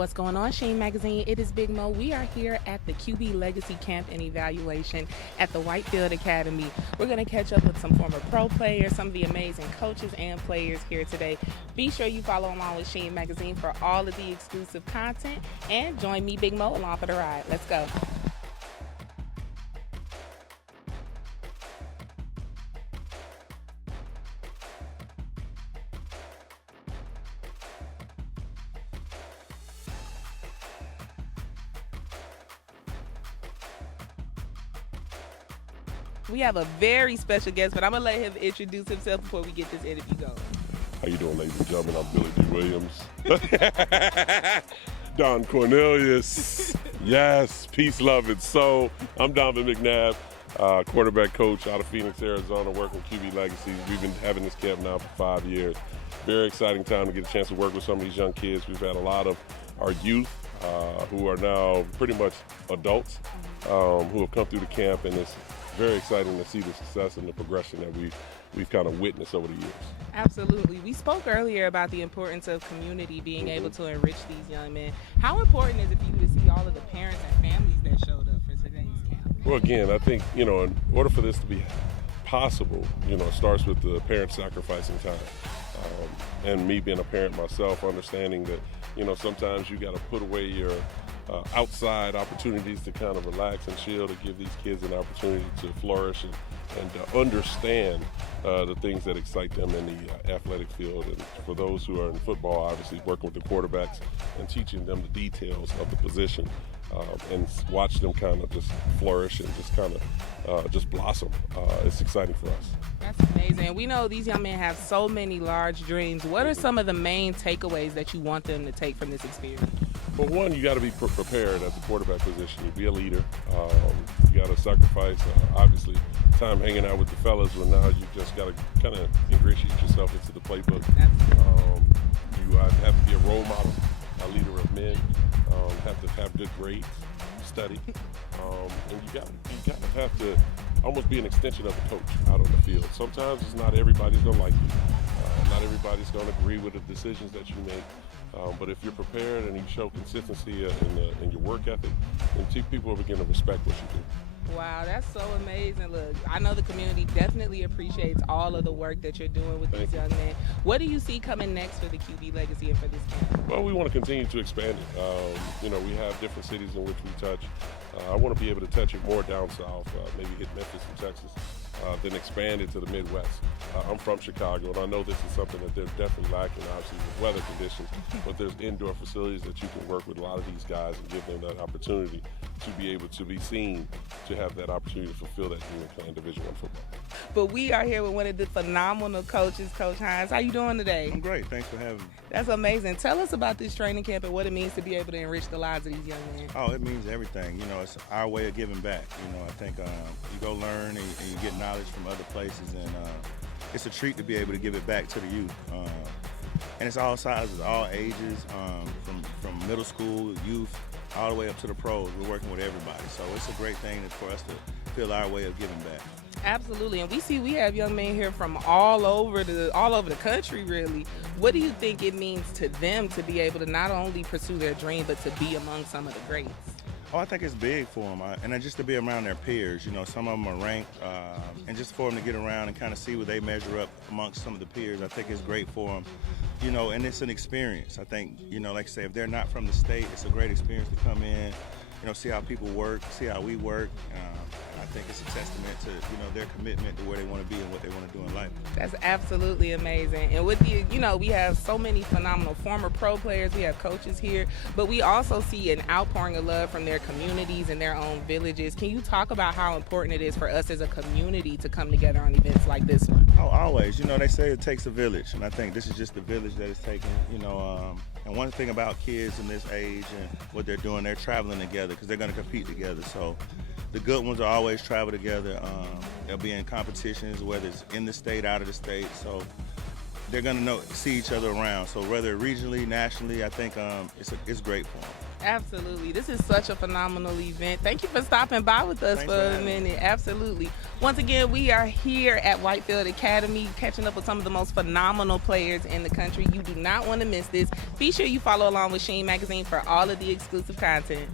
What's going on, Sheen Magazine? It is Big Mo. We are here at the QB Legacy Camp and Evaluation at the Whitefield Academy. We're going to catch up with some former pro players, some of the amazing coaches and players here today. Be sure you follow along with Sheen Magazine for all of the exclusive content, and join me, Big Mo, along for the ride. Let's go. We have a very special guest, but I'm going to let him introduce himself before we get this interview going. How you doing, ladies and gentlemen? I'm Billy D. Williams. Don Cornelius. Yes, peace, love, and soul. I'm Donovan McNabb, quarterback coach out of Phoenix, Arizona, working with QB Legacy. We've been having this camp now for 5 years. Very exciting time to get a chance to work with some of these young kids. We've had a lot of our youth who are now pretty much adults who have come through the camp, and it's very exciting to see the success and the progression that we've kind of witnessed over the years. Absolutely. We spoke earlier about the importance of community being able to enrich these young men. How important is it for you to see all of the parents and families that showed up for today's camp? Well, again, I think, in order for this to be possible, it starts with the parents sacrificing time. And me being a parent myself, understanding that, sometimes you got to put away your outside opportunities to kind of relax and chill, to give these kids an opportunity to flourish and to understand the things that excite them in the athletic field. And for those who are in football, obviously working with the quarterbacks and teaching them the details of the position and watch them kind of just flourish and just kind of just blossom. It's exciting for us. That's amazing. We know these young men have so many large dreams. What are some of the main takeaways that you want them to take from this experience? Well, one, you got to be prepared at the quarterback position. You be a leader. You got to sacrifice, obviously, time hanging out with the fellas, but now you just got to kind of ingratiate yourself into the playbook. You have to be a role model, a leader of men. Have to have good grades, study, and you got to have to almost be an extension of the coach out on the field. Sometimes it's not everybody's going to like you. Not everybody's going to agree with the decisions that you make. But if you're prepared and you show consistency in your work ethic, then people will begin to respect what you do. Wow, that's so amazing. Look, I know the community definitely appreciates all of the work that you're doing with these young men. What do you see coming next for the QB Legacy and for this camp? Well, we want to continue to expand it. We have different cities in which we touch. I want to be able to touch it more down south, maybe hit Memphis and Texas, then expand it to the Midwest. I'm from Chicago, and I know this is something that they're definitely lacking, obviously, with weather conditions, but there's indoor facilities that you can work with a lot of these guys and give them that opportunity to be able to be seen, to have that opportunity to fulfill that dream of playing Division I football. But we are here with one of the phenomenal coaches, Coach Hines. How you doing today? I'm great. Thanks for having me. That's amazing. Tell us about this training camp and what it means to be able to enrich the lives of these young men. Oh, it means everything. It's our way of giving back. I think you go learn and you get knowledge from other places, and it's a treat to be able to give it back to the youth. And it's all sizes, all ages, from middle school, youth, all the way up to the pros. We're working with everybody. So it's a great thing for us to feel our way of giving back. Absolutely, and we have young men here from all over the country, really. What do you think it means to them to be able to not only pursue their dream, but to be among some of the greats? Oh, I think it's big for them, and just to be around their peers. Some of them are ranked, and just for them to get around and kind of see where they measure up amongst some of the peers, I think it's great for them. And it's an experience. I think, like I say, if they're not from the state, it's a great experience to come in, see how people work, see how we work. I think it's a testament to, their commitment to where they want to be and what they want to do in life. That's absolutely amazing. And with we have so many phenomenal former pro players. We have coaches here, but we also see an outpouring of love from their communities and their own villages. Can you talk about how important it is for us as a community to come together on events like this one? Oh, always. They say it takes a village, and I think this is just the village that it's taken. And one thing about kids in this age and what they're doing, they're traveling together because they're going to compete together. So the good ones will always travel together. They'll be in competitions, whether it's in the state, out of the state. So they're going to see each other around. So whether regionally, nationally, I think it's great for them. Absolutely. This is such a phenomenal event. Thank you for stopping by with us Thanks for for a having me. minute. Absolutely. Once again, we are here at Whitefield Academy catching up with some of the most phenomenal players in the country. You do not want to miss this. Be sure you follow along with Sheen Magazine for all of the exclusive content.